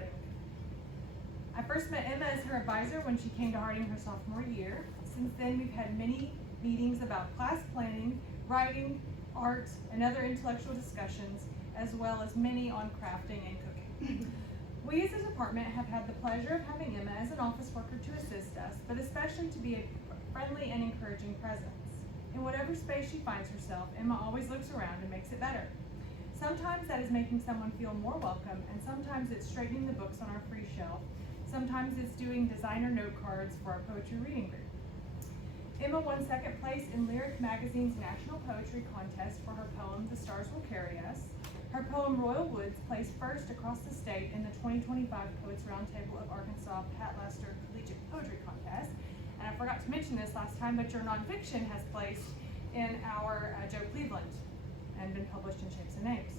Harding. I first met Emma as her advisor when she came to Harding her sophomore year. Since then, we've had many meetings about class planning, writing, art, and other intellectual discussions, as well as many on crafting and cooking. We as a department have had the pleasure of having Emma as an office worker to assist us, but especially to be a friendly and encouraging presence. In whatever space she finds herself, Emma always looks around and makes it better. Sometimes that is making someone feel more welcome, and sometimes it's straightening the books on our free shelf. Sometimes it's doing designer note cards for our poetry reading group. Emma won second place in Lyric Magazine's National Poetry Contest for her poem, The Stars Will Carry Us. Her poem, Royal Woods, placed first across the state in the 2025 Poets Roundtable of Arkansas Pat Lester Collegiate Poetry Contest. And I forgot to mention this last time, but your nonfiction has placed in our Joe Cleveland and been published in Shapes and Names.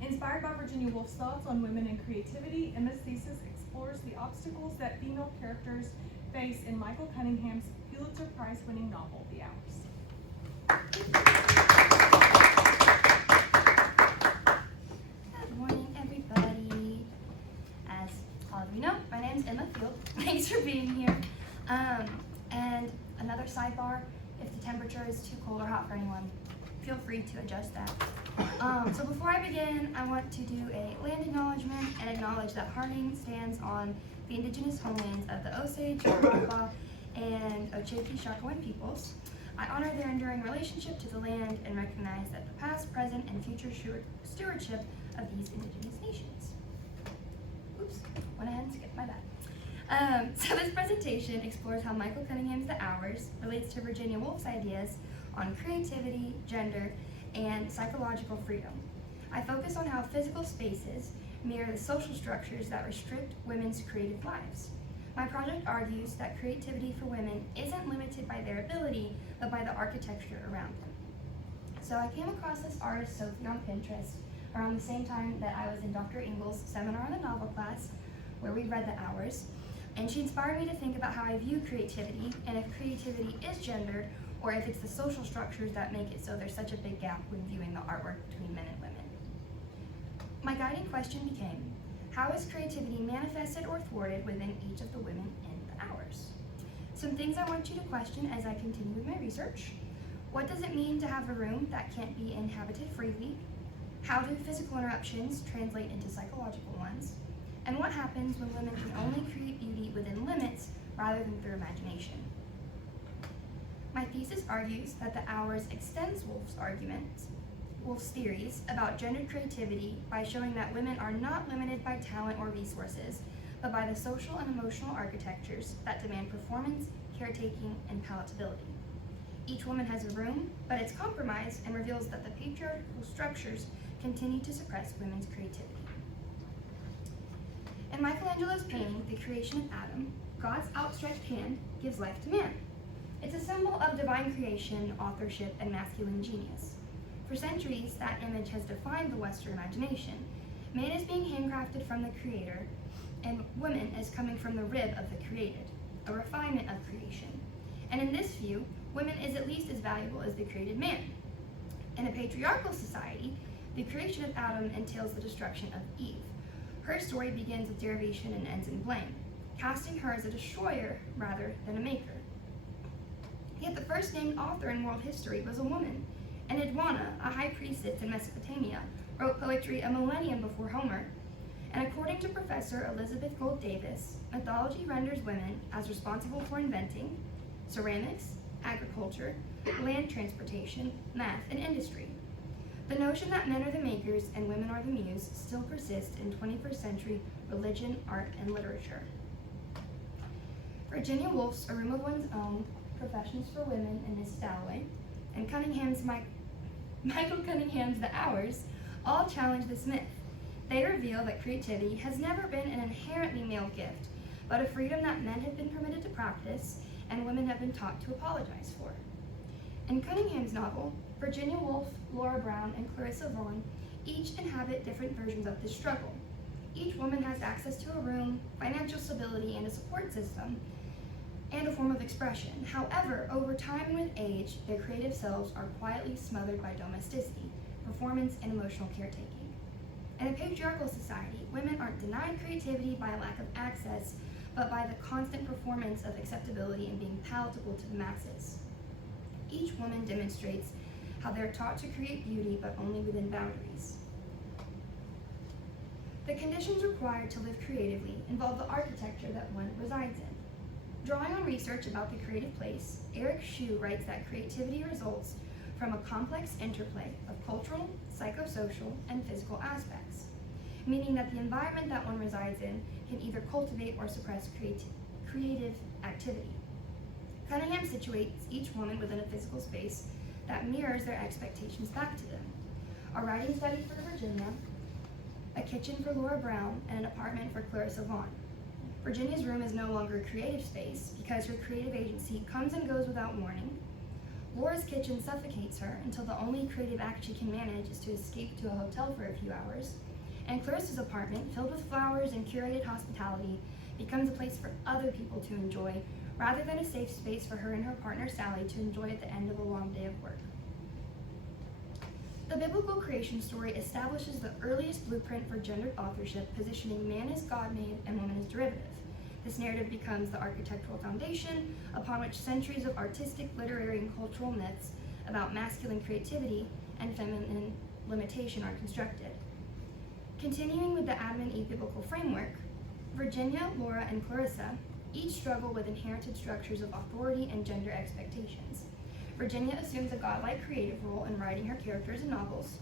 Inspired by Virginia Woolf's thoughts on women and creativity, Emma's thesis explores the obstacles that female characters face in Michael Cunningham's Pulitzer Prize-winning novel, The Hours. Good morning, everybody. As all of you know, my name is Emma Field. Thanks for being here. And another sidebar, if the temperature is too cold or hot for anyone, feel free to adjust that. So before I begin, I want to do a land acknowledgement and acknowledge that Harding stands on the indigenous homelands of the Osage, Iroquois, and Ocheokee-Shakawan peoples. I honor their enduring relationship to the land and recognize that the past, present, and future stewardship of these indigenous nations. Oops, went ahead and skipped my bad. So this presentation explores how Michael Cunningham's The Hours relates to Virginia Woolf's ideas on creativity, gender, and psychological freedom. I focus on how physical spaces mirror the social structures that restrict women's creative lives. My project argues that creativity for women isn't limited by their ability, but by the architecture around them. So I came across this artist, Sophie, on Pinterest around the same time that I was in Dr. Engel's seminar in the novel class, where we read The Hours, and she inspired me to think about how I view creativity, and if creativity is gendered, or if it's the social structures that make it so there's such a big gap when viewing the artwork between men and women. My guiding question became, how is creativity manifested or thwarted within each of the women in The Hours? Some things I want you to question as I continue with my research. What does it mean to have a room that can't be inhabited freely? How do physical interruptions translate into psychological ones? And what happens when women can only create beauty within limits rather than through imagination? My thesis argues that The Hours extends Woolf's theories about gendered creativity by showing that women are not limited by talent or resources, but by the social and emotional architectures that demand performance, caretaking, and palatability. Each woman has a room, but it's compromised and reveals that the patriarchal structures continue to suppress women's creativity. In Michelangelo's painting, The Creation of Adam, God's outstretched hand gives life to man. It's a symbol of divine creation, authorship, and masculine genius. For centuries, that image has defined the Western imagination. Man is being handcrafted from the Creator, and woman is coming from the rib of the created, a refinement of creation. And in this view, woman is at least as valuable as the created man. In a patriarchal society, the creation of Adam entails the destruction of Eve. Her story begins with derivation and ends in blame, casting her as a destroyer rather than a maker. Yet the first named author in world history was a woman, and Edwana, a high priestess in Mesopotamia, wrote poetry a millennium before Homer. And according to Professor Elizabeth Gold Davis, mythology renders women as responsible for inventing ceramics, agriculture, land transportation, math, and industry. The notion that men are the makers and women are the muse still persists in 21st century religion, art, and literature. Virginia Woolf's A Room of One's Own, Professions for Women, and Miss Dalloway, and Michael Cunningham's The Hours all challenge this myth. They reveal that creativity has never been an inherently male gift, but a freedom that men have been permitted to practice and women have been taught to apologize for. In Cunningham's novel, Virginia Woolf, Laura Brown, and Clarissa Vaughan each inhabit different versions of this struggle. Each woman has access to a room, financial stability, and a support system, and a form of expression. However, over time and with age, their creative selves are quietly smothered by domesticity, performance, and emotional caretaking. In a patriarchal society, women aren't denied creativity by a lack of access, but by the constant performance of acceptability and being palatable to the masses. Each woman demonstrates how they're taught to create beauty, but only within boundaries. The conditions required to live creatively involve the architecture that one resides in. Drawing on research about the creative place, Eric Shu writes that creativity results from a complex interplay of cultural, psychosocial, and physical aspects, meaning that the environment that one resides in can either cultivate or suppress creative activity. Cunningham situates each woman within a physical space that mirrors their expectations back to them. A writing study for Virginia, a kitchen for Laura Brown, and an apartment for Clarissa Vaughn. Virginia's room is no longer a creative space because her creative agency comes and goes without warning. Laura's kitchen suffocates her until the only creative act she can manage is to escape to a hotel for a few hours. And Clarissa's apartment, filled with flowers and curated hospitality, becomes a place for other people to enjoy, rather than a safe space for her and her partner Sally to enjoy at the end of a long day of work. The biblical creation story establishes the earliest blueprint for gendered authorship, positioning man as God-made and woman as derivative. This narrative becomes the architectural foundation upon which centuries of artistic, literary, and cultural myths about masculine creativity and feminine limitation are constructed. Continuing with the Adam and Eve biblical framework, Virginia, Laura, and Clarissa each struggle with inherited structures of authority and gender expectations. Virginia assumes a godlike creative role in writing her characters and novels.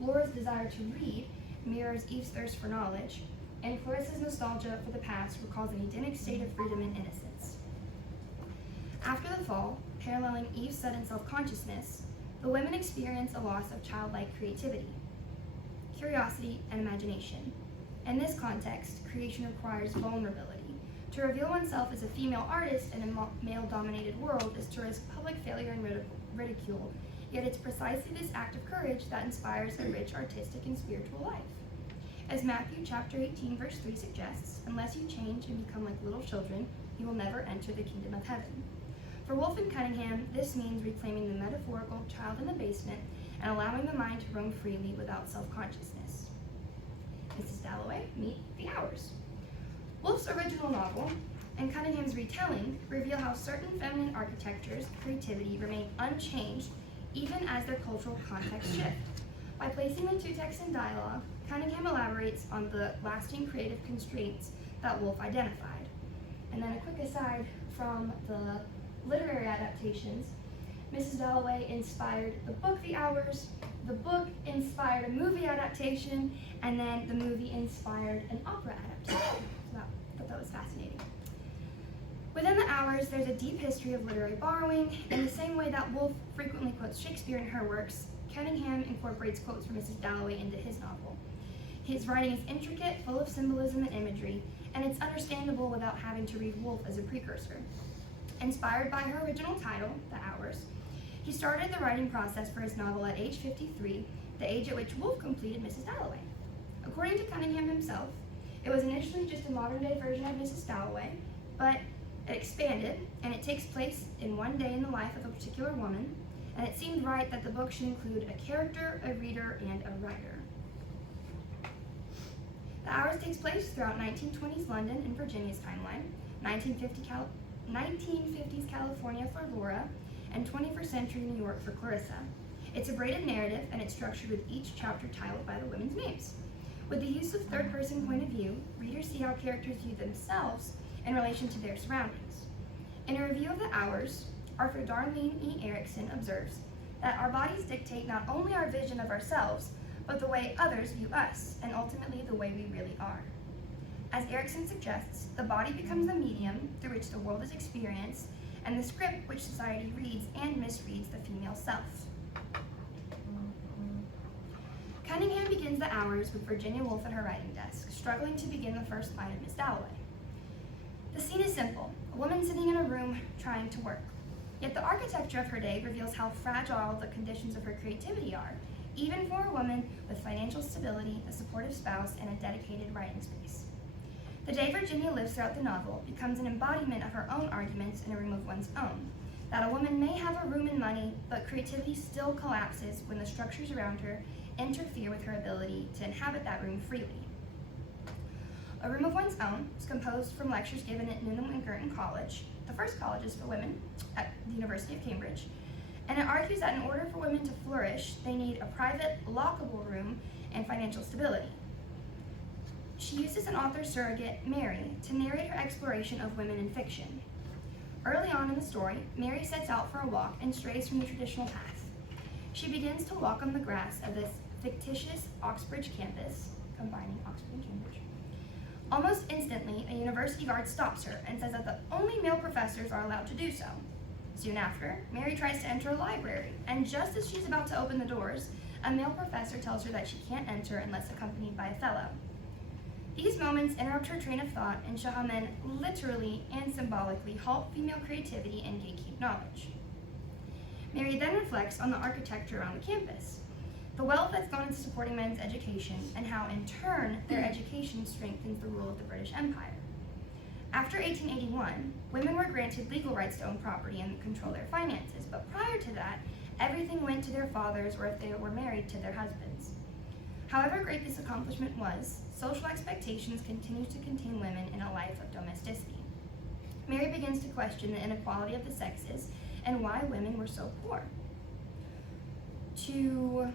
Laura's desire to read mirrors Eve's thirst for knowledge, and Clarissa's nostalgia for the past recalls an Edenic state of freedom and innocence. After the fall, paralleling Eve's sudden self-consciousness, the women experience a loss of childlike creativity, curiosity, and imagination. In this context, creation requires vulnerability. To reveal oneself as a female artist in a male-dominated world is to risk public failure and ridicule, yet it's precisely this act of courage that inspires a rich artistic and spiritual life. As Matthew chapter 18 verse 3 suggests, unless you change and become like little children, you will never enter the kingdom of heaven. For Wolfe and Cunningham, this means reclaiming the metaphorical child in the basement and allowing the mind to roam freely without self-consciousness. Mrs. Dalloway, meet the Hours. Wolfe's original novel and Cunningham's retelling reveal how certain feminine architectures, creativity, remain unchanged even as their cultural contexts shift. By placing the two texts in dialogue, Cunningham elaborates on the lasting creative constraints that Wolfe identified. And then a quick aside from the literary adaptations, Mrs. Dalloway inspired the book The Hours, the book inspired a movie adaptation, and then the movie inspired an opera adaptation. So I thought that was fascinating. Within The Hours, there's a deep history of literary borrowing. In the same way that Wolfe frequently quotes Shakespeare in her works, Cunningham incorporates quotes from Mrs. Dalloway into his novel. His writing is intricate, full of symbolism and imagery, and it's understandable without having to read Wolfe as a precursor. Inspired by her original title, The Hours, he started the writing process for his novel at age 53, the age at which Wolfe completed Mrs. Dalloway. According to Cunningham himself, it was initially just a modern-day version of Mrs. Dalloway, but it expanded, and it takes place in one day in the life of a particular woman, and it seemed right that the book should include a character, a reader, and a writer. The Hours takes place throughout 1920s London in Virginia's timeline, 1950s California for Laura, and 21st century New York for Clarissa. It's a braided narrative, and it's structured with each chapter titled by the women's names. With the use of third-person point of view, readers see how characters view themselves in relation to their surroundings. In a review of The Hours, Arthur Darlene E. Erickson observes that our bodies dictate not only our vision of ourselves, but the way others view us, and ultimately the way we really are. As Erickson suggests, the body becomes the medium through which the world is experienced, and the script which society reads and misreads the female self. Cunningham begins The Hours with Virginia Woolf at her writing desk, struggling to begin the first line of Miss Dalloway. The scene is simple, a woman sitting in a room trying to work. Yet the architecture of her day reveals how fragile the conditions of her creativity are, even for a woman with financial stability, a supportive spouse, and a dedicated writing space. The day Virginia lives throughout the novel becomes an embodiment of her own arguments in a room of one's own, that a woman may have a room and money, but creativity still collapses when the structures around her interfere with her ability to inhabit that room freely. A Room of One's Own is composed from lectures given at Newnham and Girton College, the first colleges for women at the University of Cambridge, and it argues that in order for women to flourish, they need a private, lockable room and financial stability. She uses an author surrogate, Mary, to narrate her exploration of women in fiction. Early on in the story, Mary sets out for a walk and strays from the traditional path. She begins to walk on the grass of this fictitious Oxbridge campus, combining Oxford and Cambridge. Almost instantly, a university guard stops her and says that the only male professors are allowed to do so. Soon after, Mary tries to enter a library, and just as she's about to open the doors, a male professor tells her that she can't enter unless accompanied by a fellow. These moments interrupt her train of thought and show how men literally and symbolically halt female creativity and gatekeep knowledge. Mary then reflects on the architecture around the campus, the wealth that's gone into supporting men's education, and how in turn their education strengthens the rule of the British Empire. After 1881, women were granted legal rights to own property and control their finances, but prior to that, everything went to their fathers or if they were married to their husbands. However great this accomplishment was, social expectations continued to contain women in a life of domesticity. Mary begins to question the inequality of the sexes and why women were so poor. To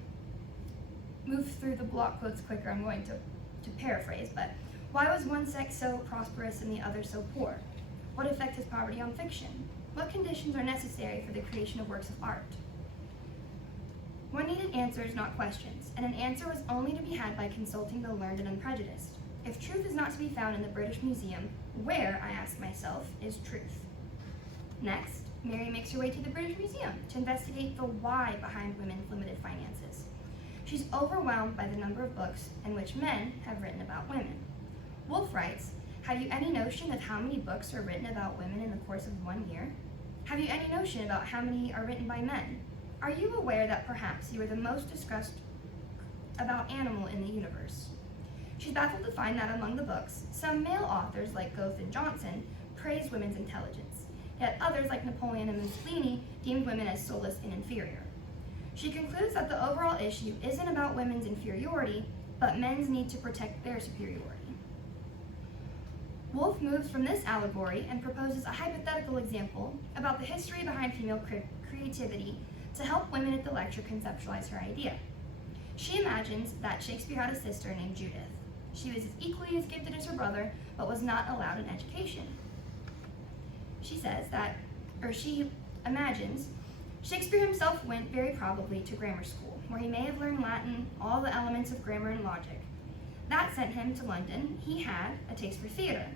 move through the block quotes quicker, I'm going to paraphrase, but why was one sex so prosperous and the other so poor? What effect has poverty on fiction? What conditions are necessary for the creation of works of art? One needed answers, not questions, and an answer was only to be had by consulting the learned and unprejudiced. If truth is not to be found in the British Museum, where, I ask myself, is truth? Next, Mary makes her way to the British Museum to investigate the why behind women's limited finances. She's overwhelmed by the number of books in which men have written about women. Woolf writes, "Have you any notion of how many books are written about women in the course of 1 year? Have you any notion about how many are written by men? Are you aware that perhaps you are the most discussed about animal in the universe?" She's baffled to find that among the books, some male authors like Goethe and Johnson praised women's intelligence, yet others like Napoleon and Mussolini deemed women as soulless and inferior. She concludes that the overall issue isn't about women's inferiority, but men's need to protect their superiority. Woolf moves from this allegory and proposes a hypothetical example about the history behind female creativity to help women at the lecture conceptualize her idea. She imagines that Shakespeare had a sister named Judith. She was equally as gifted as her brother, but was not allowed an education. She imagines Shakespeare himself went very probably to grammar school, where he may have learned Latin, all the elements of grammar and logic. That sent him to London. He had a taste for theater.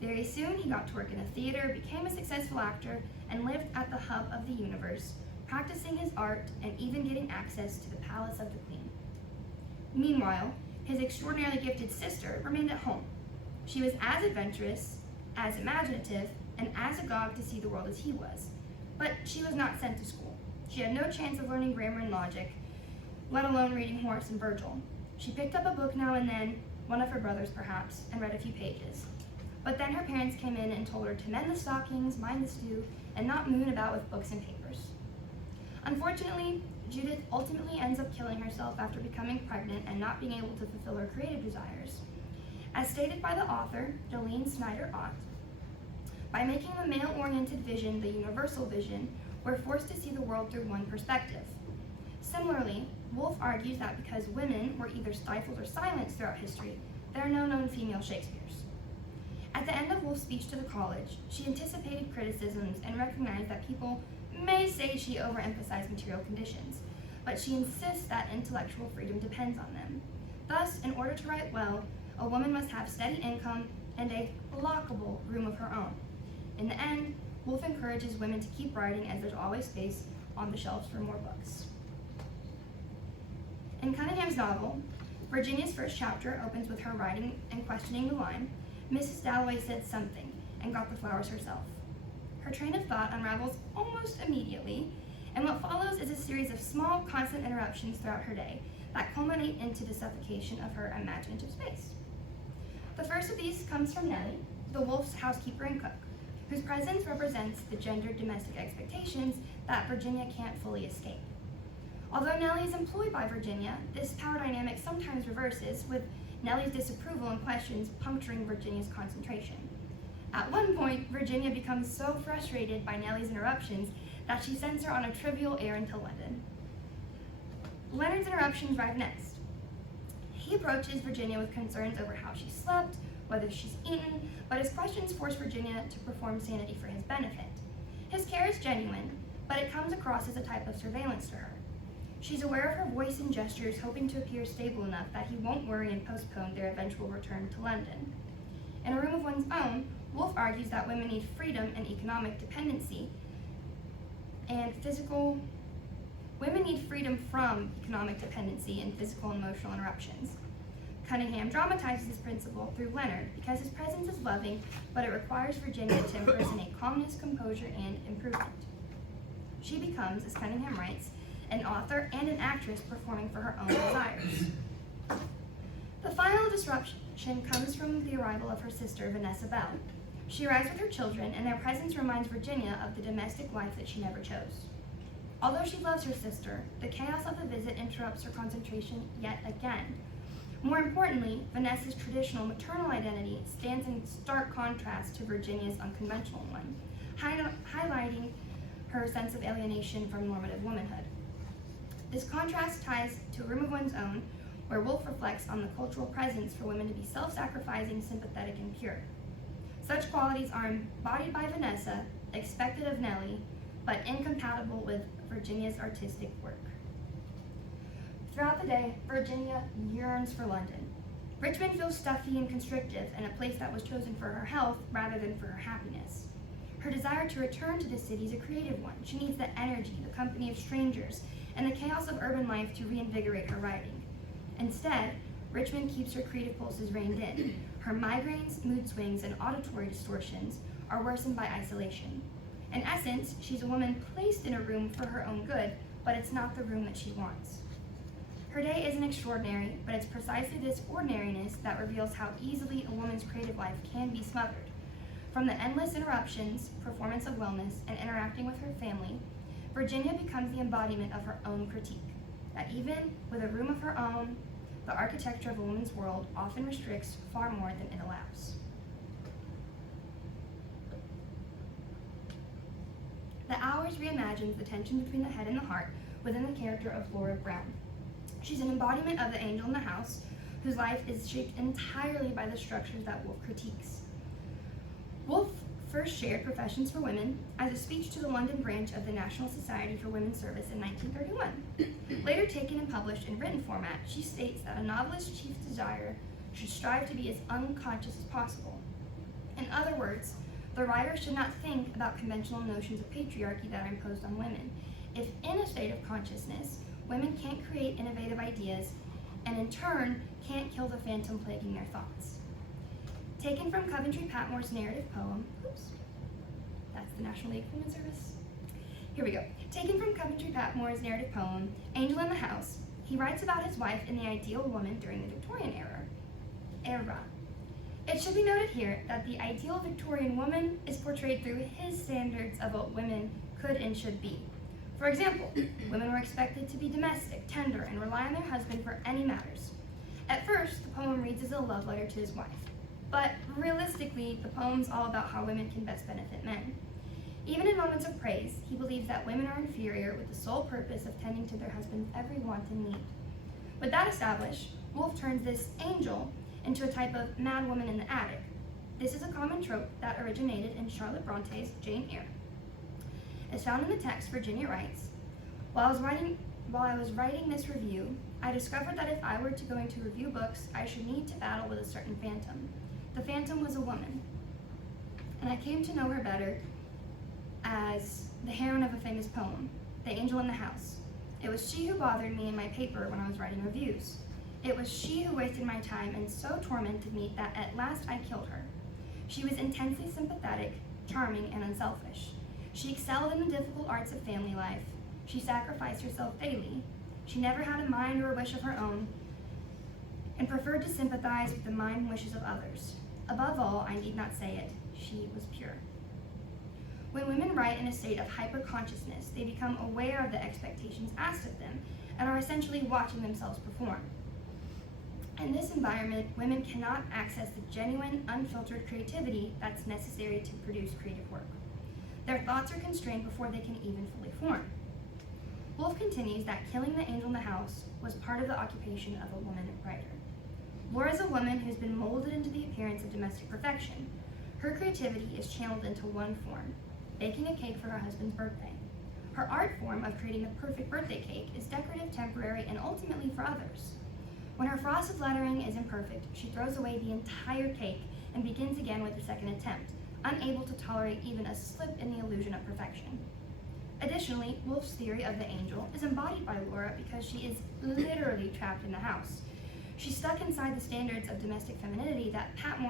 Very soon he got to work in a theater, became a successful actor, and lived at the hub of the universe, practicing his art and even getting access to the palace of the queen. Meanwhile, his extraordinarily gifted sister remained at home. She was as adventurous, as imaginative, and as agog to see the world as he was. But she was not sent to school. She had no chance of learning grammar and logic, let alone reading Horace and Virgil. She picked up a book now and then, one of her brothers perhaps, and read a few pages. But then her parents came in and told her to mend the stockings, mind the stew, and not moon about with books and papers. Unfortunately, Judith ultimately ends up killing herself after becoming pregnant and not being able to fulfill her creative desires. As stated by the author, Jolene Snyder-Ott, by making the male-oriented vision the universal vision, we're forced to see the world through one perspective. Similarly, Woolf argues that because women were either stifled or silenced throughout history, there are no known female Shakespeares. At the end of Woolf's speech to the college, she anticipated criticisms and recognized that people may say she overemphasized material conditions, but she insists that intellectual freedom depends on them. Thus, in order to write well, a woman must have steady income and a lockable room of her own. In the end, Woolf encourages women to keep writing as there's always space on the shelves for more books. In Cunningham's novel, Virginia's first chapter opens with her writing and questioning the line, "Mrs. Dalloway said something and got the flowers herself." Her train of thought unravels almost immediately, and what follows is a series of small, constant interruptions throughout her day that culminate into the suffocation of her imaginative space. The first of these comes from Nellie, the Woolf's housekeeper and cook, whose presence represents the gendered domestic expectations that Virginia can't fully escape. Although Nellie is employed by Virginia, this power dynamic sometimes reverses, with Nellie's disapproval and questions puncturing Virginia's concentration. At one point, Virginia becomes so frustrated by Nellie's interruptions that she sends her on a trivial errand to London. Leonard's interruptions arrive next. He approaches Virginia with concerns over how she slept, whether she's eaten, but his questions force Virginia to perform sanity for his benefit. His care is genuine, but it comes across as a type of surveillance to her. She's aware of her voice and gestures, hoping to appear stable enough that he won't worry and postpone their eventual return to London. In A Room of One's Own, Woolf argues that women need freedom and economic dependency Women need freedom from economic dependency and physical and emotional interruptions. Cunningham dramatizes this principle through Leonard because his presence is loving, but it requires Virginia to impersonate calmness, composure, and improvement. She becomes, as Cunningham writes, an author and an actress performing for her own desires. The final disruption comes from the arrival of her sister, Vanessa Bell. She arrives with her children, and their presence reminds Virginia of the domestic life that she never chose. Although she loves her sister, the chaos of the visit interrupts her concentration yet again. More importantly, Vanessa's traditional maternal identity stands in stark contrast to Virginia's unconventional one, highlighting her sense of alienation from normative womanhood. This contrast ties to A Room of One's Own, where Woolf reflects on the cultural presence for women to be self-sacrificing, sympathetic, and pure. Such qualities are embodied by Vanessa, expected of Nellie, but incompatible with Virginia's artistic work. Throughout the day, Virginia yearns for London. Richmond feels stuffy and constrictive, and a place that was chosen for her health rather than for her happiness. Her desire to return to the city is a creative one. She needs the energy, the company of strangers, and the chaos of urban life to reinvigorate her writing. Instead, Richmond keeps her creative pulses reined in. Her migraines, mood swings, and auditory distortions are worsened by isolation. In essence, she's a woman placed in a room for her own good, but it's not the room that she wants. Her day isn't extraordinary, but it's precisely this ordinariness that reveals how easily a woman's creative life can be smothered. From the endless interruptions, performance of wellness, and interacting with her family, Virginia becomes the embodiment of her own critique, that even with a room of her own, the architecture of a woman's world often restricts far more than it allows. The Hours reimagines the tension between the head and the heart within the character of Laura Brown. She's an embodiment of the angel in the house, whose life is shaped entirely by the structures that Woolf critiques. Woolf first shared Professions for Women as a speech to the London branch of the National Society for Women's Service in 1931. Later taken and published in written format, she states that a novelist's chief desire should strive to be as unconscious as possible. In other words, the writer should not think about conventional notions of patriarchy that are imposed on women. If in a state of consciousness, women can't create innovative ideas, and in turn, can't kill the phantom plaguing their thoughts. Taken from Coventry Patmore's narrative poem, that's the National League of Women's Service. Here we go. Taken from Coventry Patmore's narrative poem, Angel in the House, he writes about his wife and the ideal woman during the Victorian era. It should be noted here that the ideal Victorian woman is portrayed through his standards of what women could and should be. For example, women were expected to be domestic, tender, and rely on their husband for any matters. At first, the poem reads as a love letter to his wife. But realistically, the poem's all about how women can best benefit men. Even in moments of praise, he believes that women are inferior with the sole purpose of tending to their husband's every want and need. With that established, Woolf turns this angel into a type of mad woman in the attic. This is a common trope that originated in Charlotte Bronte's Jane Eyre. As found in the text, Virginia writes, While I was writing this review, I discovered that if I were to go into review books, I should need to battle with a certain phantom. The phantom was a woman, and I came to know her better as the heroine of a famous poem, The Angel in the House. It was she who bothered me in my paper when I was writing reviews. It was she who wasted my time and so tormented me that at last I killed her. She was intensely sympathetic, charming, and unselfish. She excelled in the difficult arts of family life. She sacrificed herself daily. She never had a mind or a wish of her own, and preferred to sympathize with the mind and wishes of others. Above all, I need not say it, she was pure. When women write in a state of hyper-consciousness, they become aware of the expectations asked of them and are essentially watching themselves perform. In this environment, women cannot access the genuine, unfiltered creativity that's necessary to produce creative work. Their thoughts are constrained before they can even fully form. Woolf continues that killing the angel in the house was part of the occupation of a woman writer. Laura is a woman who's been molded into the appearance of domestic perfection. Her creativity is channeled into one form: baking a cake for her husband's birthday. Her art form of creating the perfect birthday cake is decorative, temporary, and ultimately for others. When her frosted lettering is imperfect, she throws away the entire cake and begins again with a second attempt, unable to tolerate even a slip in the illusion of perfection. Additionally, Woolf's theory of the angel is embodied by Laura because she is literally trapped in the house. She's stuck inside the standards of domestic femininity that Pat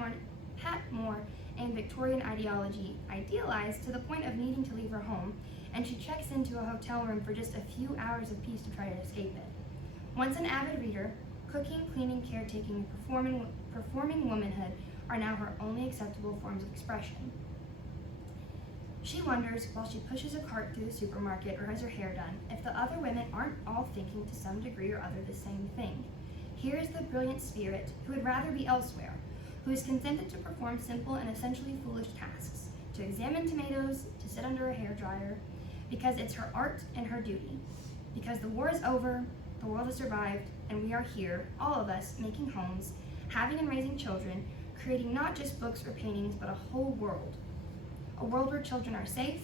Moore and Victorian ideology idealized to the point of needing to leave her home, and she checks into a hotel room for just a few hours of peace to try to escape it. Once an avid reader, cooking, cleaning, caretaking, and performing womanhood are now her only acceptable forms of expression. She wonders, while she pushes a cart through the supermarket or has her hair done, if the other women aren't all thinking to some degree or other the same thing. Here is the brilliant spirit who would rather be elsewhere, who is contented to perform simple and essentially foolish tasks, to examine tomatoes, to sit under a hairdryer, because it's her art and her duty. Because the war is over, the world has survived, and we are here, all of us, making homes, having and raising children, creating not just books or paintings, but a whole world. A world where children are safe,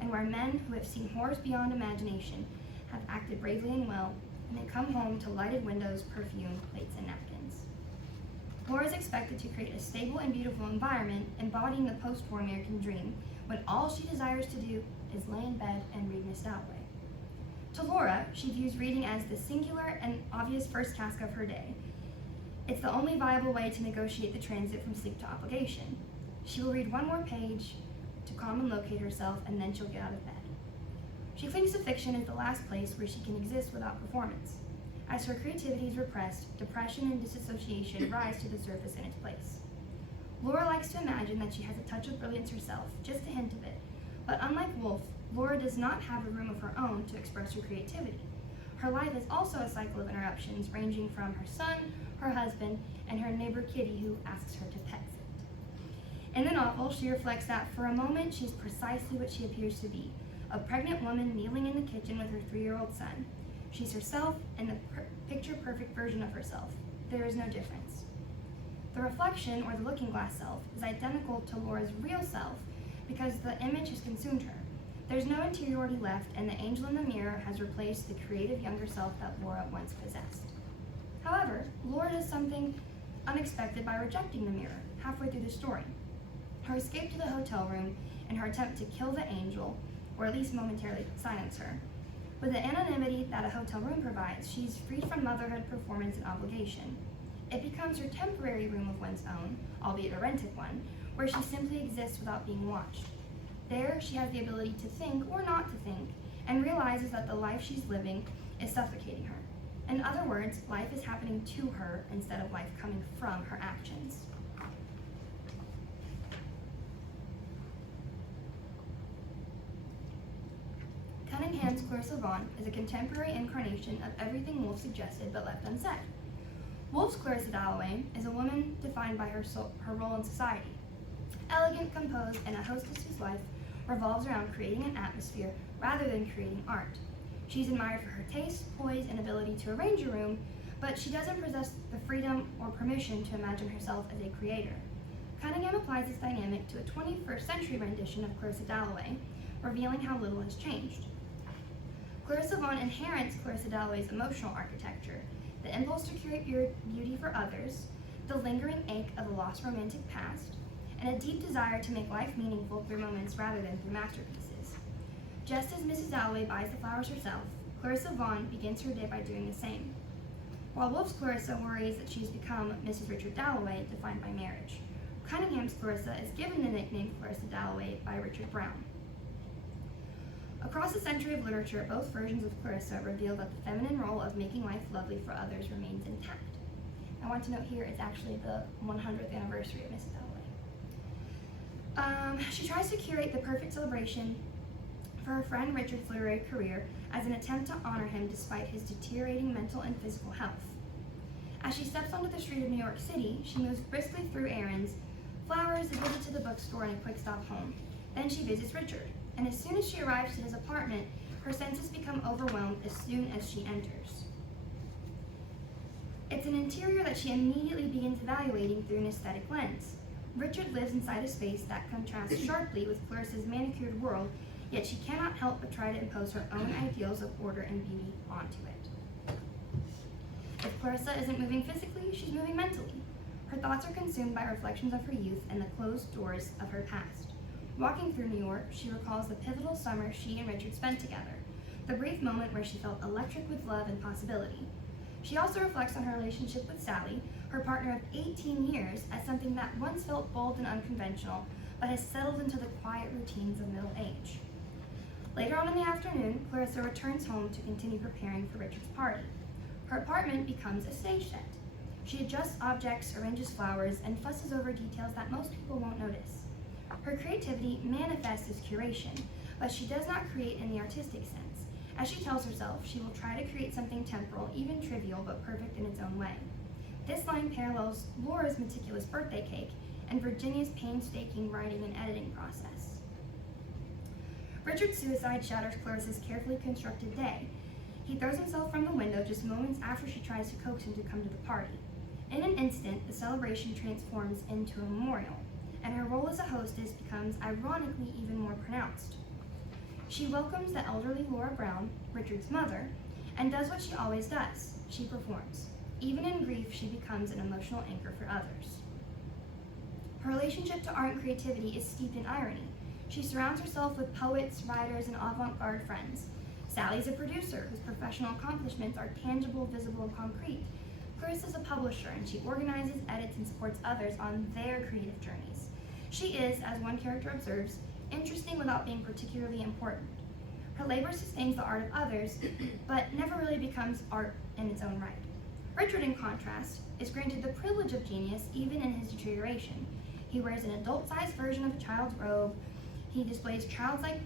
and where men who have seen horrors beyond imagination have acted bravely and well, and they come home to lighted windows, perfume, plates, and napkins. Laura is expected to create a stable and beautiful environment embodying the post-war American dream, when all she desires to do is lay in bed and read Miss Dalloway. To Laura, she views reading as the singular and obvious first task of her day. It's the only viable way to negotiate the transit from sleep to obligation. She will read one more page to calm and locate herself, and then she'll get out of bed. She thinks of fiction as the last place where she can exist without performance. As her creativity is repressed, depression and disassociation rise to the surface in its place. Laura likes to imagine that she has a touch of brilliance herself, just a hint of it. But unlike Woolf, Laura does not have a room of her own to express her creativity. Her life is also a cycle of interruptions, ranging from her son, her husband, and her neighbor Kitty, who asks her to pet sit. In the novel, she reflects that for a moment she's precisely what she appears to be, a pregnant woman kneeling in the kitchen with her 3-year-old son. She's herself and the picture-perfect version of herself. There is no difference. The reflection, or the looking glass self, is identical to Laura's real self because the image has consumed her. There's no interiority left, and the angel in the mirror has replaced the creative younger self that Laura once possessed. However, Laura does something unexpected by rejecting the mirror halfway through the story. Her escape to the hotel room and her attempt to kill the angel, or at least momentarily silence her. With the anonymity that a hotel room provides, she's freed from motherhood, performance, and obligation. It becomes her temporary room of one's own, albeit a rented one, where she simply exists without being watched. There, she has the ability to think or not to think, and realizes that the life she's living is suffocating her. In other words, life is happening to her instead of life coming from her actions. Cunningham's Clarissa Vaughn is a contemporary incarnation of everything Woolf suggested but left unsaid. Woolf's Clarissa Dalloway is a woman defined by her role in society. Elegant, composed, and a hostess whose life revolves around creating an atmosphere rather than creating art. She's admired for her taste, poise, and ability to arrange a room, but she doesn't possess the freedom or permission to imagine herself as a creator. Cunningham applies this dynamic to a 21st century rendition of Clarissa Dalloway, revealing how little has changed. Clarissa Vaughn inherits Clarissa Dalloway's emotional architecture, the impulse to create beauty for others, the lingering ache of a lost romantic past, and a deep desire to make life meaningful through moments rather than through masterpieces. Just as Mrs. Dalloway buys the flowers herself, Clarissa Vaughn begins her day by doing the same. While Woolf's Clarissa worries that she's become Mrs. Richard Dalloway, defined by marriage, Cunningham's Clarissa is given the nickname Clarissa Dalloway by Richard Browne. Across a century of literature, both versions of Clarissa reveal that the feminine role of making life lovely for others remains intact. I want to note here it's actually the 100th anniversary of Mrs. Dalloway. She tries to curate the perfect celebration for her friend Richard's literary career as an attempt to honor him despite his deteriorating mental and physical health. As she steps onto the street of New York City, she moves briskly through errands, flowers, a visit to the bookstore, and a quick stop home. Then she visits Richard, and as soon as she arrives at his apartment, her senses become overwhelmed as soon as she enters. It's an interior that she immediately begins evaluating through an aesthetic lens. Richard lives inside a space that contrasts sharply with Clarissa's manicured world, yet she cannot help but try to impose her own ideals of order and beauty onto it. If Clarissa isn't moving physically, she's moving mentally. Her thoughts are consumed by reflections of her youth and the closed doors of her past. Walking through New York, she recalls the pivotal summer she and Richard spent together, the brief moment where she felt electric with love and possibility. She also reflects on her relationship with Sally, her partner of 18 years, as something that once felt bold and unconventional, but has settled into the quiet routines of middle age. Later on in the afternoon, Clarissa returns home to continue preparing for Richard's party. Her apartment becomes a stage set. She adjusts objects, arranges flowers, and fusses over details that most people won't notice. Her creativity manifests as curation, but she does not create in the artistic sense. As she tells herself, she will try to create something temporal, even trivial, but perfect in its own way. This line parallels Laura's meticulous birthday cake and Virginia's painstaking writing and editing process. Richard's suicide shatters Clarissa's carefully constructed day. He throws himself from the window just moments after she tries to coax him to come to the party. In an instant, the celebration transforms into a memorial, and her role as a hostess becomes ironically even more pronounced. She welcomes the elderly Laura Brown, Richard's mother, and does what she always does. She performs. Even in grief, she becomes an emotional anchor for others. Her relationship to art and creativity is steeped in irony. She surrounds herself with poets, writers, and avant-garde friends. Sally's a producer whose professional accomplishments are tangible, visible, and concrete. Clarissa's a publisher, and she organizes, edits, and supports others on their creative journeys. She is, as one character observes, interesting without being particularly important. Her labor sustains the art of others, but never really becomes art in its own right. Richard, in contrast, is granted the privilege of genius even in his deterioration. He wears an adult-sized version of a child's robe. He displays childish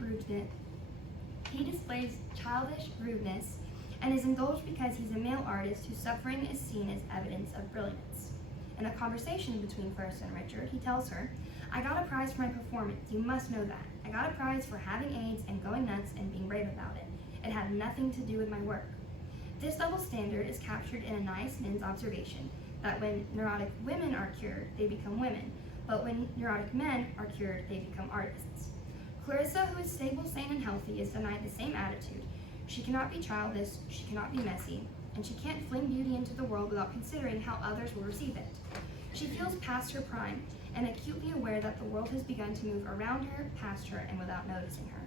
rudeness, and is indulged because he's a male artist whose suffering is seen as evidence of brilliance. In a conversation between Clarissa and Richard, he tells her, "I got a prize for my performance, you must know that. I got a prize for having AIDS and going nuts and being brave about it. It had nothing to do with my work." This double standard is captured in Anais Nin's observation that when neurotic women are cured, they become women, but when neurotic men are cured, they become artists. Clarissa, who is stable, sane, and healthy, is denied the same attitude. She cannot be childish, she cannot be messy, and she can't fling beauty into the world without considering how others will receive it. She feels past her prime and acutely aware that the world has begun to move around her, past her, and without noticing her.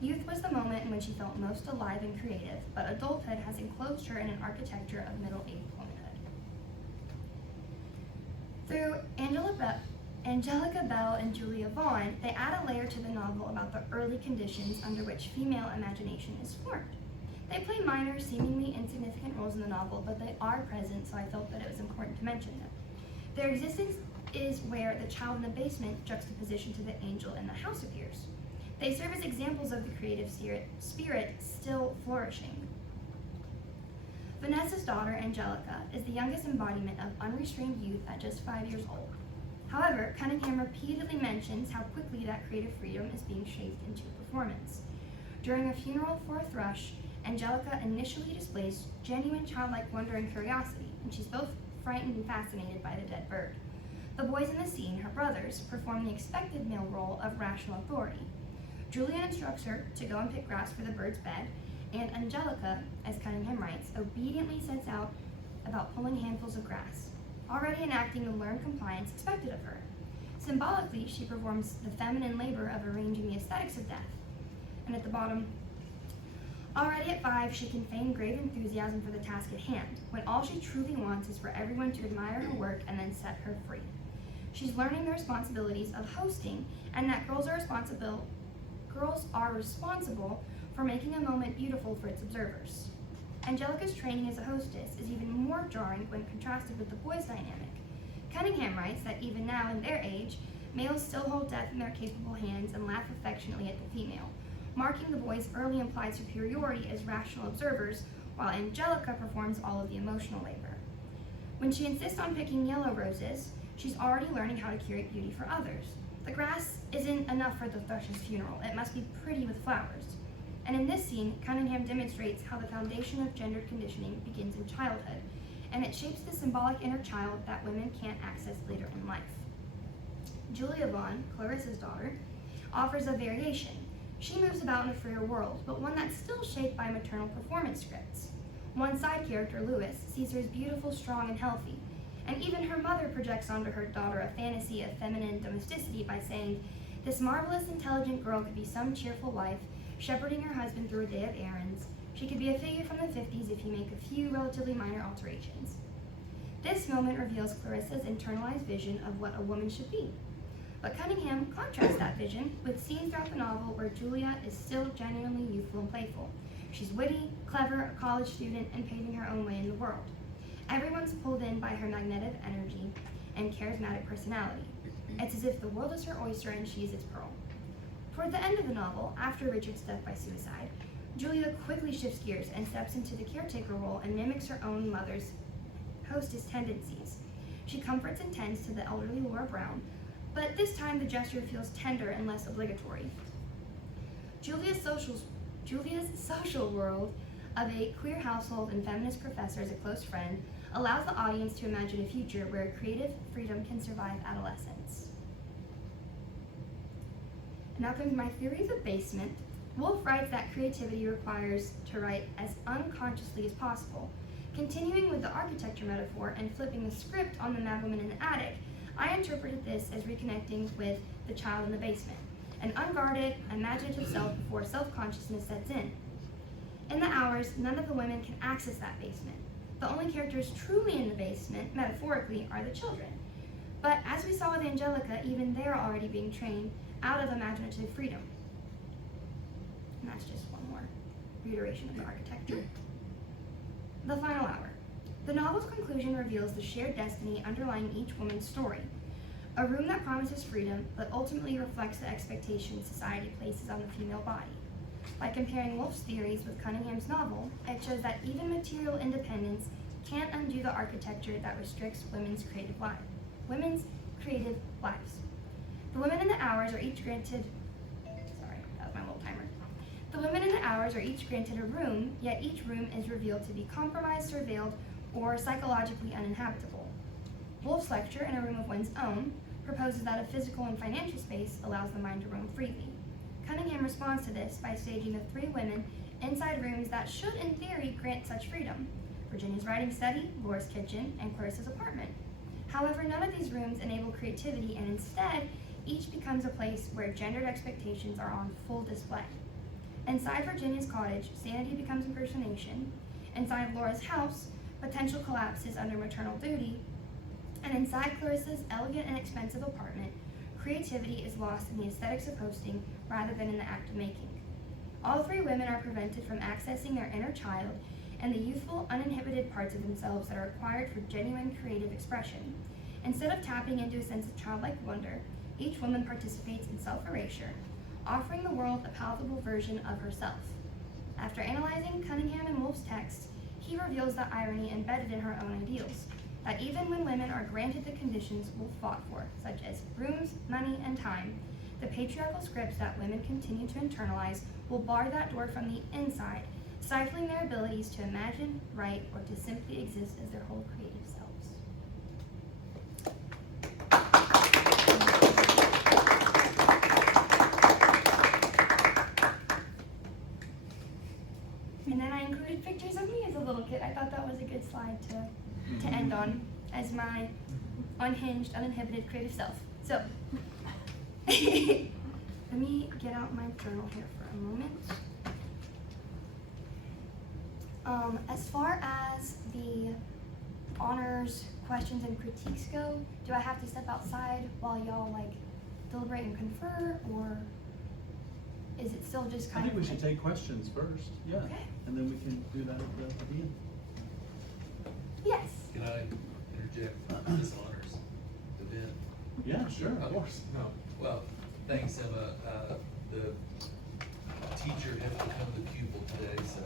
Youth was the moment in which she felt most alive and creative, but adulthood has enclosed her in an architecture of middle-aged womanhood. Through Angelica Bell and Julia Vaughn, they add a layer to the novel about the early conditions under which female imagination is formed. They play minor, seemingly insignificant roles in the novel, but they are present, so I felt that it was important to mention them. Their existence is where the child in the basement juxtaposition to the angel in the house appears. They serve as examples of the creative spirit still flourishing. Vanessa's daughter, Angelica, is the youngest embodiment of unrestrained youth at just 5 years old. However, Cunningham repeatedly mentions how quickly that creative freedom is being shaped into a performance. During a funeral for a thrush, Angelica initially displays genuine childlike wonder and curiosity, and she's both frightened and fascinated by the dead bird. The boys in the scene, her brothers, perform the expected male role of rational authority. Julia instructs her to go and pick grass for the bird's bed, and Angelica, as Cunningham writes, obediently sets out about pulling handfuls of grass, already enacting the learned compliance expected of her. Symbolically, she performs the feminine labor of arranging the aesthetics of death. And at the bottom, already at 5, she can feign grave enthusiasm for the task at hand, when all she truly wants is for everyone to admire her work and then set her free. She's learning the responsibilities of hosting, and that girls are responsible for making a moment beautiful for its observers. Angelica's training as a hostess is even more jarring when contrasted with the boys' dynamic. Cunningham writes that even now, in their age, males still hold death in their capable hands and laugh affectionately at the female, marking the boys' early implied superiority as rational observers, while Angelica performs all of the emotional labor. When she insists on picking yellow roses, she's already learning how to curate beauty for others. The grass isn't enough for the thrush's funeral, it must be pretty with flowers. And in this scene, Cunningham demonstrates how the foundation of gendered conditioning begins in childhood, and it shapes the symbolic inner child that women can't access later in life. Julia Vaughn, Clarissa's daughter, offers a variation. She moves about in a freer world, but one that's still shaped by maternal performance scripts. One side character, Lewis, sees her as beautiful, strong, and healthy, and even her mother projects onto her daughter a fantasy of feminine domesticity by saying, "This marvelous, intelligent girl could be some cheerful wife, shepherding her husband through a day of errands. She could be a figure from the 50s if you make a few relatively minor alterations." This moment reveals Clarissa's internalized vision of what a woman should be. But Cunningham contrasts that vision with scenes throughout the novel where Julia is still genuinely youthful and playful. She's witty, clever, a college student, and paving her own way in the world. Everyone's pulled in by her magnetic energy and charismatic personality. It's as if the world is her oyster and she is its pearl. Toward the end of the novel, after Richard's death by suicide, Julia quickly shifts gears and steps into the caretaker role and mimics her own mother's hostess tendencies. She comforts and tends to the elderly Laura Brown, but this time the gesture feels tender and less obligatory. Julia's social world of a queer household and feminist professor as a close friend allows the audience to imagine a future where creative freedom can survive adolescence. Now comes my theory of the basement. Woolf writes that creativity requires to write as unconsciously as possible. Continuing with the architecture metaphor and flipping the script on the madwoman in the attic, I interpreted this as reconnecting with the child in the basement, an unguarded, imaginative self before self-consciousness sets in. In the hours, none of the women can access that basement. The only characters truly in the basement, metaphorically, are the children. But as we saw with Angelica, even they're already being trained out of imaginative freedom. And that's just one more reiteration of the architecture. The final hour. The novel's conclusion reveals the shared destiny underlying each woman's story. A room that promises freedom, but ultimately reflects the expectations society places on the female body. By comparing Woolf's theories with Cunningham's novel, it shows that even material independence can't undo the architecture that restricts women's creative lives. The women in the hours are each granted The women in the hours are each granted a room, yet each room is revealed to be compromised, surveilled, or psychologically uninhabitable. Woolf's lecture, In a Room of One's Own, proposes that a physical and financial space allows the mind to roam freely. Cunningham responds to this by staging the three women inside rooms that should, in theory, grant such freedom: Virginia's writing study, Laura's kitchen, and Clarissa's apartment. However, none of these rooms enable creativity, and instead, each becomes a place where gendered expectations are on full display. Inside Virginia's cottage, sanity becomes impersonation. Inside Laura's house, potential collapses under maternal duty. And inside Clarissa's elegant and expensive apartment, creativity is lost in the aesthetics of hosting rather than in the act of making. All three women are prevented from accessing their inner child and the youthful, uninhibited parts of themselves that are required for genuine creative expression. Instead of tapping into a sense of childlike wonder, each woman participates in self-erasure, offering the world a palpable version of herself. After analyzing Cunningham and Woolf's text, he reveals the irony embedded in her own ideals, that even when women are granted the conditions Woolf fought for, such as rooms, money, and time, the patriarchal scripts that women continue to internalize will bar that door from the inside, stifling their abilities to imagine, write, or to simply exist as their whole creative selves. And then I included pictures of me as a little kid. I thought that was a good slide to end on as my unhinged, uninhibited creative self. So, let me get out my journal here for a moment. As far as the honors, questions, and critiques go, do I have to step outside while y'all deliberate and confer, or is it still just kind of? I think we should take questions first, yeah. Okay. And then we can do that at the end. Yes. Can I interject this honors event? Yeah, sure, of course. No, well, thanks, Emma. The teacher has become the pupil today, so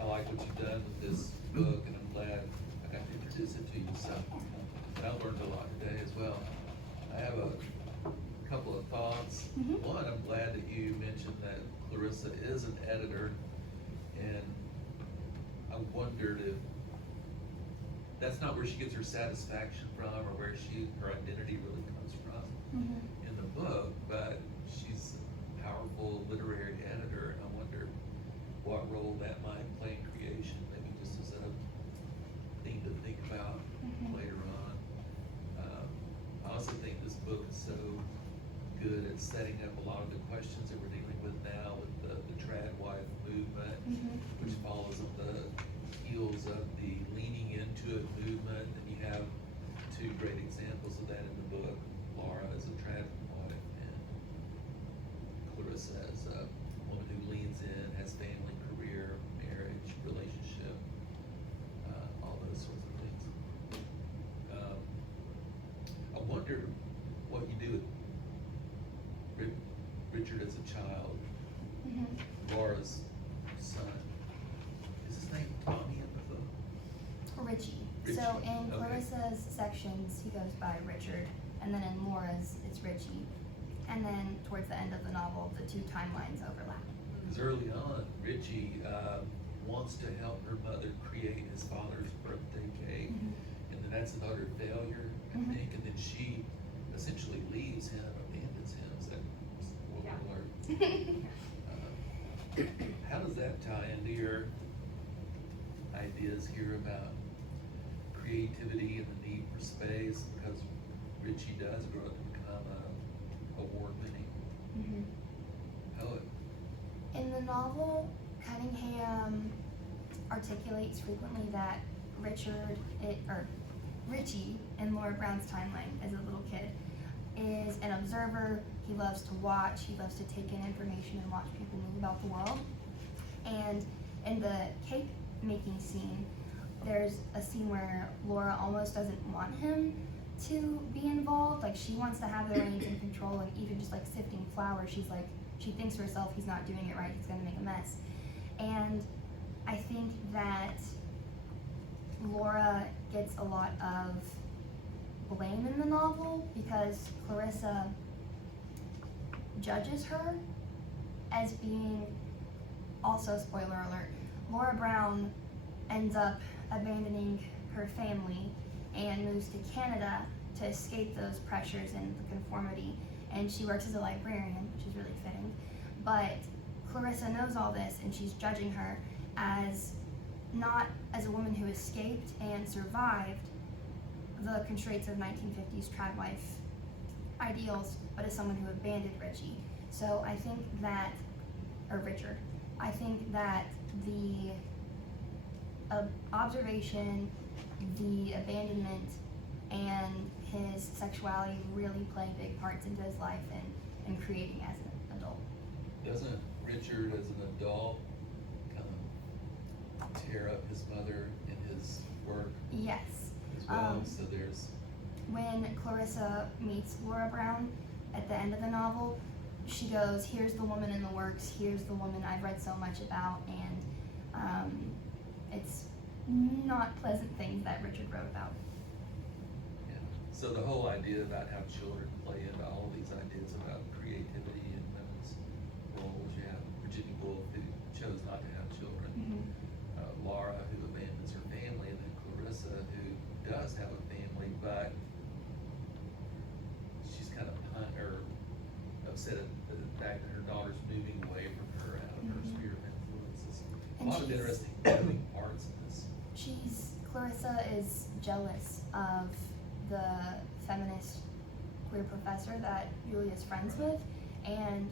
I like what you've done with this book, and I'm glad I got to introduce it to you, so. And I learned a lot today as well. I have a couple of thoughts. Mhm. One, I'm glad that you mentioned that Clarissa is an editor, and I wondered if that's not where she gets her satisfaction from, or where her identity really comes from Mhm. in the book, but she's a powerful literary editor, and I wonder what role that might play in creation, maybe just as a thing to think about Mhm. later on. I also think this book is so good at setting up a lot of the questions that we're dealing with now with the trad wife movement, Mhm. which follows on the heels of the leaning into it movement, and you have two great examples of that in the book. Laura is a trad wife, and Clarissa is a woman who leans in, has family, career, marriage, relationship, all those sorts of things. I wonder what you do with Richard as a child, Mhm. Laura's son. Is his name Tommy in the book? Richie. Richie, So in okay. Clarissa's sections, he goes by Richard, and then in Laura's, it's Richie. And then towards the end of the novel, the two timelines overlap. Because early on, Richie wants to help her mother create his father's birthday cake, Mhm. and then that's another failure, I Mhm. think, and then she essentially leaves him, abandons him. Is that spoiler Yeah. alert? How does that tie into your ideas here about creativity and the need for space? Because Richie does grow up to become a award-winning Mhm. poet. In the novel, Cunningham articulates frequently that Richie in Laura Brown's timeline as a little kid is an observer. He loves to watch, he loves to take in information and watch people move about the world. And in the cake making scene, there's a scene where Laura almost doesn't want him to be involved. Like, she wants to have the reins and control, and even just like sifting flour, she thinks to herself, he's not doing it right, he's gonna make a mess. And I think that Laura gets a lot of blame in the novel because Clarissa judges her as being, also spoiler alert, Laura Brown ends up abandoning her family and moves to Canada to escape those pressures and the conformity, and she works as a librarian, which is really fitting. But Clarissa knows all this, and she's judging her as not as a woman who escaped and survived the constraints of 1950s trad wife ideals, but as someone who abandoned Richie. So I think that, or Richard, I think that the observation, the abandonment, and his sexuality really play big parts into his life and creating as an adult. Doesn't Richard, as an adult, kind of tear up his mother in his work Yes. as well? So there's, When Clarissa meets Laura Brown at the end of the novel, she goes, here's the woman in the works, here's the woman I've read so much about, and it's not pleasant things that Richard wrote about. yeah. So the whole idea about how children play into all of these ideas about creativity and women's roles. You have Virginia Woolf, who chose not to have children. Laura, who abandons her family, and then Clarissa, who does have a family, but she's kind of upset at the fact that her daughter's moving away from her out of her sphere of influences. A And lot of she's- interesting moving parts in this. Clarissa is jealous of the feminist queer professor that Julia's friends with, and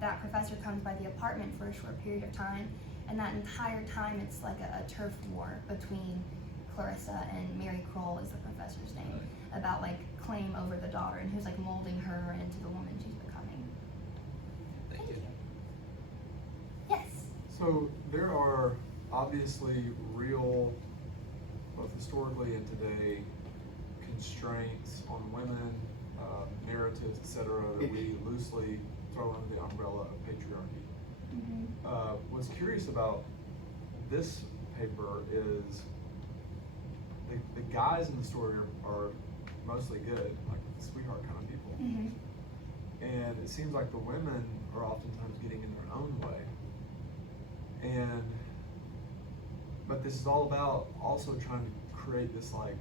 that professor comes by the apartment for a short period of time, and that entire time it's like a turf war between Clarissa and Mary Kroll is the professor's name, about like claim over the daughter and who's like molding her into the woman she's becoming. Thank you. Yes. So there are obviously real, both historically and today, constraints on women, narratives, etc., that we loosely throw under the umbrella of patriarchy. What's curious about this paper is the guys in the story are mostly good, like sweetheart kind of people. And it seems like the women are oftentimes getting in their own way. But this is all about also trying to create this, like,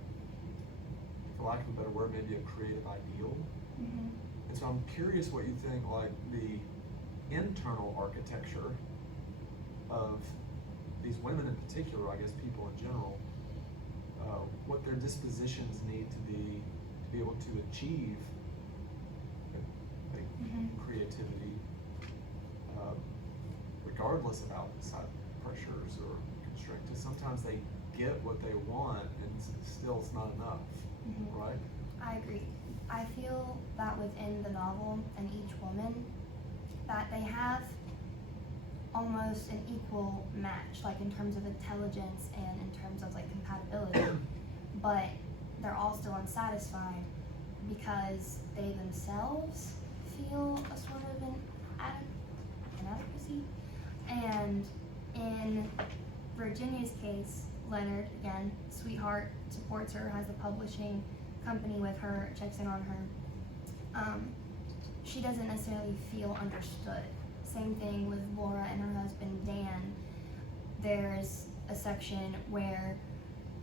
for lack of a better word, maybe a creative ideal. And so I'm curious what you think, like, the internal architecture of these women in particular, I guess people in general, what their dispositions need to be able to achieve creativity, regardless of outside pressures or constraints. Because sometimes they get what they want and still it's not enough, right? I agree. I feel that within the novel and each woman, that they have almost an equal match, like in terms of intelligence and in terms of like compatibility, but they're all still unsatisfied because they themselves feel a sort of an inadequacy. And in Virginia's case, Leonard, again, sweetheart, supports her, has a publishing company with her, checks in on her. She doesn't necessarily feel understood. Same thing with Laura and her husband, Dan. There's a section where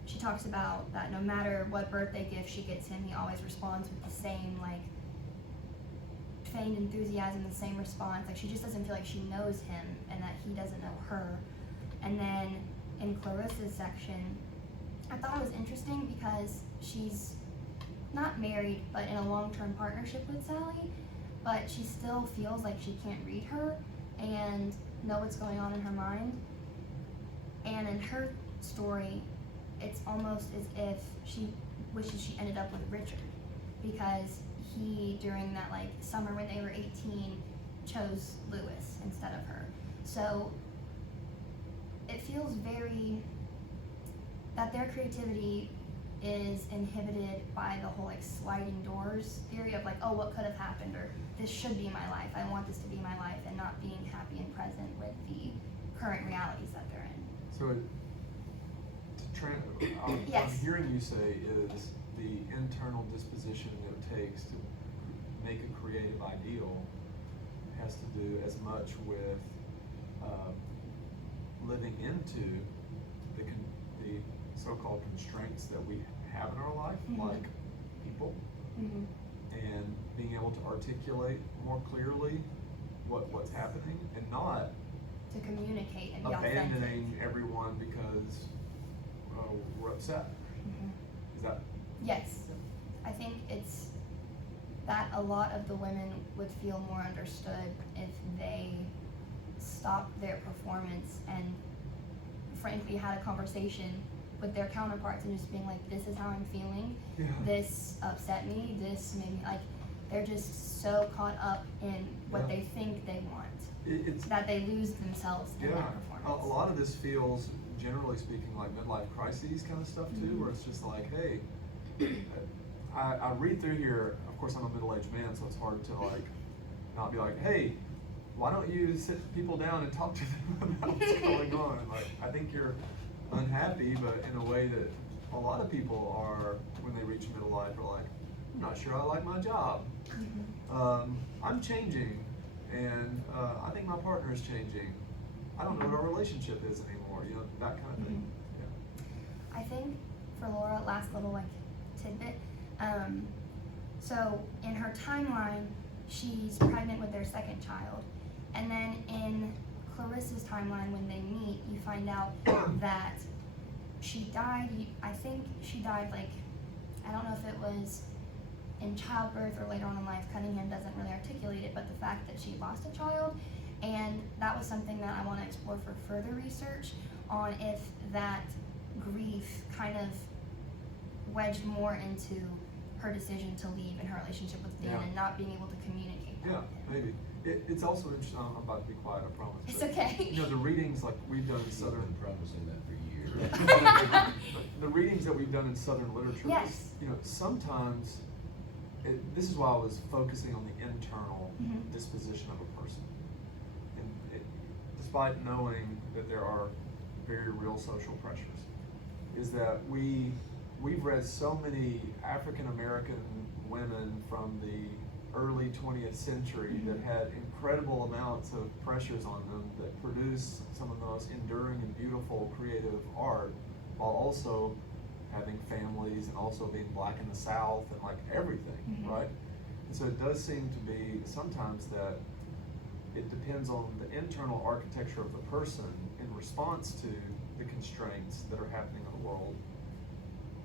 she talks about that no matter what birthday gift she gets him, he always responds with the same, like, feigned enthusiasm, the same response. Like, she just doesn't feel like she knows him and that he doesn't know her. And then in Clarissa's section, I thought it was interesting because she's not married, but in a long-term partnership with Sally, but she still feels like she can't read her and know what's going on in her mind. And in her story, it's almost as if she wishes she ended up with Richard, because he, during that like summer when they were 18, chose Lewis instead of her. So it feels very, that their creativity is inhibited by the whole like sliding doors theory of like, oh, what could have happened, or this should be my life, I want this to be my life, and not being happy and present with the current realities that they're in. So I'm Yes. hearing you say is the internal disposition that it takes to make a creative ideal has to do as much with living into the so-called constraints that we have in our life, like people, and being able to articulate more clearly what's happening, and not To communicate and be abandoning authentic. everyone because we're upset. Is that? Yes, I think it's that a lot of the women would feel more understood if they stopped their performance and frankly had a conversation with their counterparts and just being like, this is how I'm feeling, Yeah. this upset me, this made me, like, they're just so caught up in what Yeah. they think they want It's that they lose themselves in yeah. that performance. A lot of this feels, generally speaking, like midlife crises kind of stuff too, where it's just like, hey, I read through here. Of course, I'm a middle-aged man, so it's hard to like not be like, hey, why don't you sit people down and talk to them about what's going on? Like, I think you're unhappy, but in a way that a lot of people are when they reach middle life are like, I'm not sure I like my job. I'm changing, and I think my partner is changing. I don't know what our relationship is anymore. You know, that kind of thing. Yeah. I think for Laura, last little like tidbit. So in her timeline, she's pregnant with their second child, and then in Clarissa's timeline, when they meet, you find out that she died. I think she died like, I don't know if it was in childbirth or later on in life. Cunningham doesn't really articulate it, but the fact that she lost a child, and that was something that I want to explore for further research on if that grief kind of wedged more into her decision to leave in her relationship with Dan Yeah. and not being able to communicate that Yeah, with him. maybe. It's also interesting, I'm about to be quiet, I promise. It's but, okay. You know, the readings like we've done in I've Southern, been promising that for years. the readings that we've done in Southern literature, Yes. you know, sometimes, this is why I was focusing on the internal Mhm. disposition of a person. And despite knowing that there are very real social pressures, is that we've read so many African American women from the early 20th century that had incredible amounts of pressures on them that produce some of the most enduring and beautiful creative art, while also having families and also being black in the South and like everything, Mhm. right? And so it does seem to be sometimes that it depends on the internal architecture of the person in response to the constraints that are happening in the world,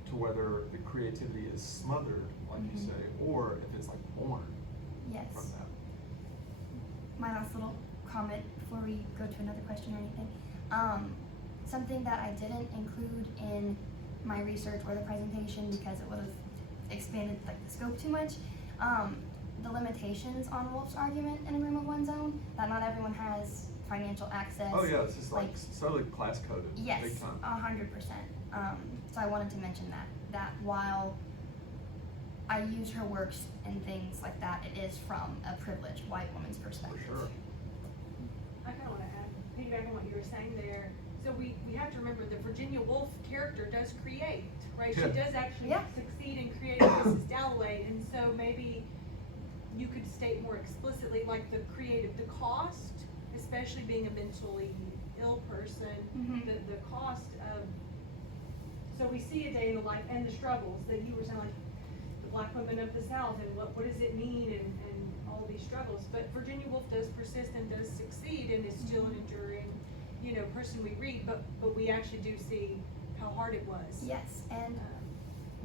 to whether the creativity is smothered, like you Mhm. say, or if it's like born Yes. from that. My last little comment before we go to another question or anything. Something that I didn't include in my research or the presentation because it would have expanded like the scope too much. The limitations on Wolf's argument in A Room of One's Own, that not everyone has financial access. Oh yeah, it's just like like- solely class coded, Yes, big time. 100%. So I wanted to mention that while I use her works and things like that, it is from a privileged white woman's perspective. For sure. I kind of want to add, piggyback on what you were saying there. So we have to remember the Virginia Woolf character does create, right? She Yeah. does actually Yeah. succeed in creating Mrs. Dalloway, and so maybe you could state more explicitly, like the cost, especially being a mentally ill person, Mhm. the cost of. So we see a day in the life and the struggles that you were saying, like the black women of the South, and what does it mean, and all these struggles. But Virginia Woolf does persist and does succeed, and is still an enduring, person we read. But we actually do see how hard it was. Yes, and Um,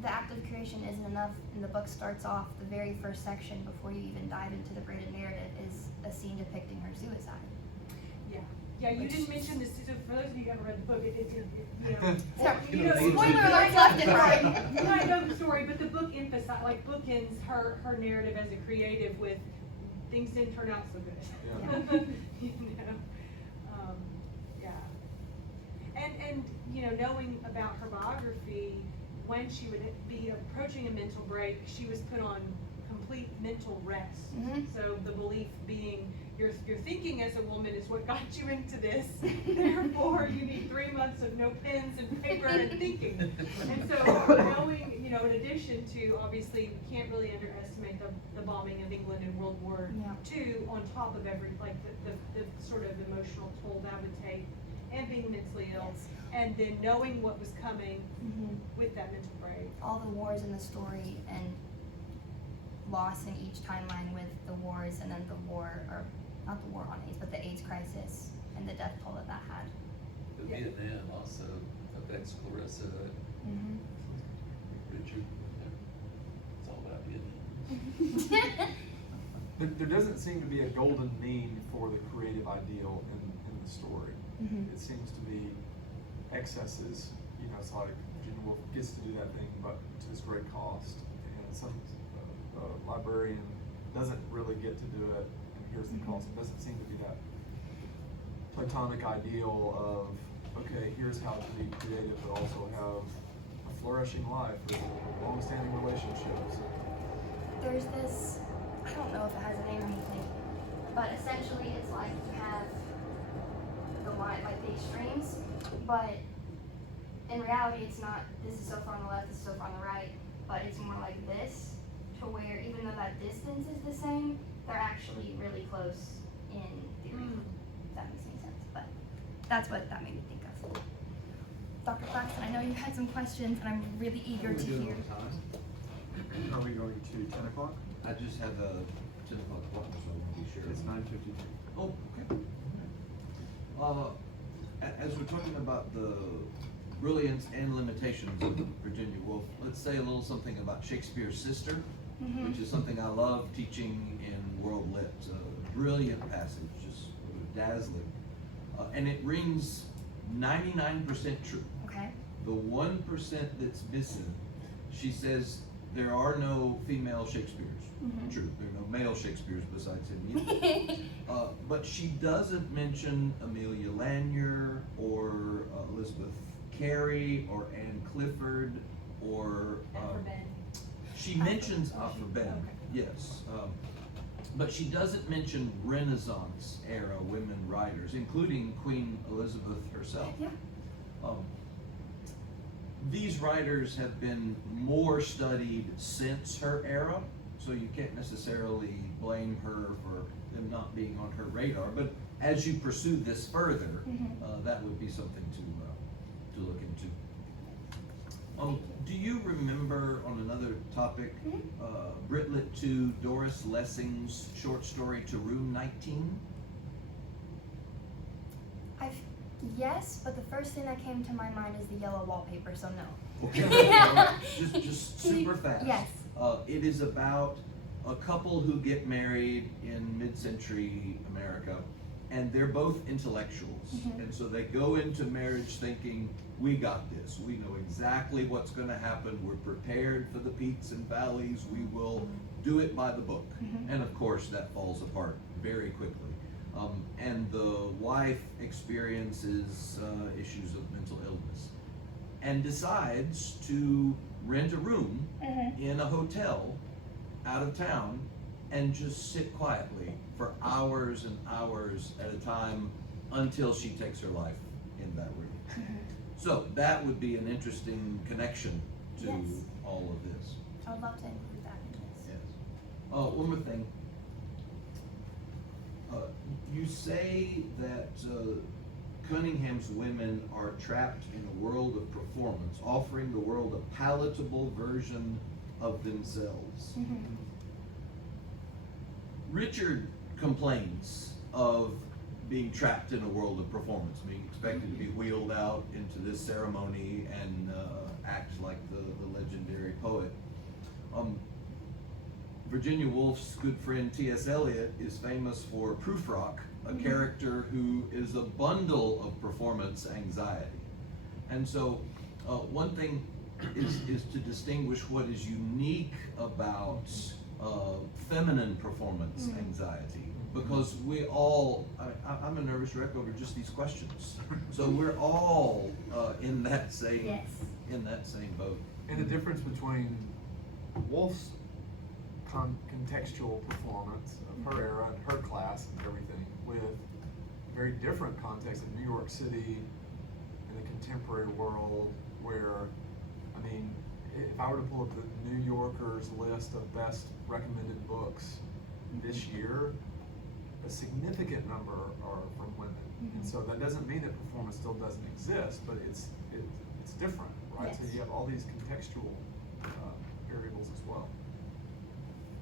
the act of creation isn't enough, and the book starts off, the very first section before you even dive into the braided narrative is a scene depicting her suicide. Yeah, you Which- didn't mention this, so for those of you who haven't read the book, Sorry, spoiler alerts left and right. You might know the story, but the book bookends her narrative as a creative with things didn't turn out so good. Yeah. And knowing about her biography, when she would be approaching a mental break, she was put on complete mental rest. Mhm. So the belief being, your thinking as a woman is what got you into this. Therefore, you need 3 months of no pens and paper and thinking. And so knowing, in addition to, obviously, we can't really underestimate the bombing of England in World War Yeah. II, on top of the sort of emotional toll that would take, and being mentally ill, Yes. and then knowing what was coming Mhm. with that mental break. All the wars in the story and loss in each timeline with the wars and then the war, or not the war on AIDS, but the AIDS crisis and the death toll that had. But Yeah. Vietnam also affects Clarissa, Mm-hmm. Richard, it's all about Vietnam. There doesn't seem to be a golden mean for the creative ideal in the story. Mhm. It seems to be excesses. It's like Virginia Woolf gets to do that thing, but to this great cost. And some librarian doesn't really get to do it, and here's the cost. It doesn't seem to be that platonic ideal of, okay, here's how to be creative, but also have a flourishing life with long-standing relationships. There's this, I don't know if it has a name or anything, but essentially it's like you have the line, like the extremes, but in reality it's not, this is so far on the left, this is so far on the right, but it's more like this, to where even though that distance is the same, they're actually really close in theory, if that makes any sense, but that's what that made me think of. Dr. Claxton, I know you had some questions, and I'm really eager What are to we doing hear. on time? Are we going to 10 o'clock? I just had a 10 o'clock appointment, so I want to be sure. It's 9:53. Oh, okay. As we're talking about the brilliance and limitations of Virginia Woolf, let's say a little something about Shakespeare's sister, Mhm. which is something I love teaching in World Lit. A brilliant passage, just dazzling. And it rings 99% true. Okay. The 1% that's missing, she says there are no female Shakespeares. Mhm. True, there are no male Shakespeares besides him either. But she doesn't mention Amelia Lanier or Elizabeth Carey or Anne Clifford or. She mentions Aphra Behn, yes. But she doesn't mention Renaissance era women writers, including Queen Elizabeth herself. Yeah. These writers have been more studied since her era, so you can't necessarily blame her for them not being on her radar. But as you pursue this further, that would be something to look into. Do you remember, on another topic, Britlet 2, Doris Lessing's short story To Room 19? Yes, but the first thing that came to my mind is the yellow wallpaper, so no. Okay. just super fast. Yes. It is about a couple who get married in mid-century America, and they're both intellectuals. And so they go into marriage thinking, we got this. We know exactly what's going to happen. We're prepared for the peaks and valleys. We will do it by the book. And of course, that falls apart very quickly. And the wife experiences issues of mental illness and decides to rent a room in a hotel out of town and just sit quietly for hours and hours at a time until she takes her life in that room. So that would be an interesting connection to all of this. I would love to include that in this. Yes. One more thing. You say that Cunningham's women are trapped in a world of performance, offering the world a palatable version of themselves. Richard complains of being trapped in a world of performance, being expected to be wheeled out into this ceremony and act like the legendary poet. Virginia Woolf's good friend T.S. Eliot is famous for Prufrock, a character who is a bundle of performance anxiety. And so one thing is to distinguish what is unique about feminine performance anxiety, because we all, I'm a nervous wreck over just these questions. So we're all in that same boat. And the difference between Wolf's contextual performance of her era and her class and everything, with very different context in New York City, in the contemporary world, where, I mean, if I were to pull up the New Yorker's list of best recommended books this year, a significant number are from women. And so that doesn't mean that performance still doesn't exist, but it's different, right? Yes. So you have all these contextual variables as well.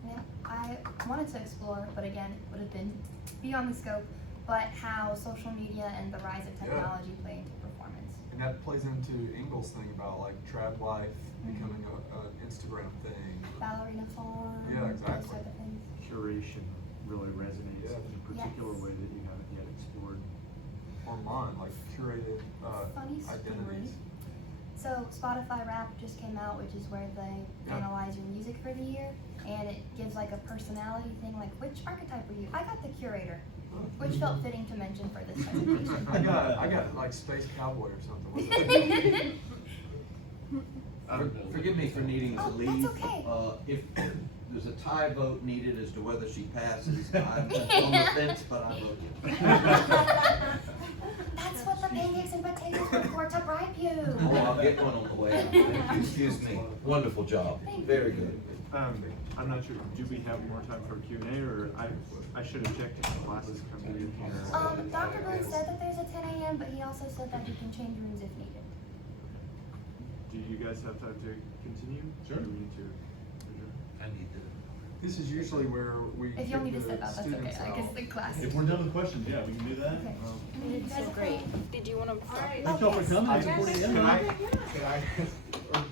Yeah, I wanted to explore, but again, would have been beyond the scope, but how social media and the rise of technology play into performance. And that plays into Engel's thing about like trad life becoming an Instagram thing. Ballerina farm. Yeah, exactly. Those type of things. Curation really resonates Yeah. in a particular way that you haven't yet explored. Online, like curated Funny identities. story. So Spotify Wrapped just came out, which is where they analyze your music for the year, and it gives like a personality thing, like which archetype were you? I got the curator, which felt fitting to mention for this presentation. I got like Space Cowboy or something. What's that? Forgive me for needing to Oh, leave. that's okay. If there's a tie vote needed as to whether she passes, I'm on the fence, but I vote yes. That's what the pancakes and potatoes were for, to bribe you. Oh, I'll get one on the way out. Excuse me. Wonderful job. Very good. I'm not sure, do we have more time for Q&A, or I should have checked if the classes come in here. Dr. Boone said that there's a 10 a.m., but he also said that he can change rooms if needed. Do you guys have time to continue? Sure. Or do we need to adjourn? I need to. This is usually where we If you want me to kick step the out, that's okay. students I out. guess the class. If we're done with questions, yeah, we can do that. Okay. Um, You guys So great. Did you want to? All right. Thank y'all for coming. It's Yes. 40 Can I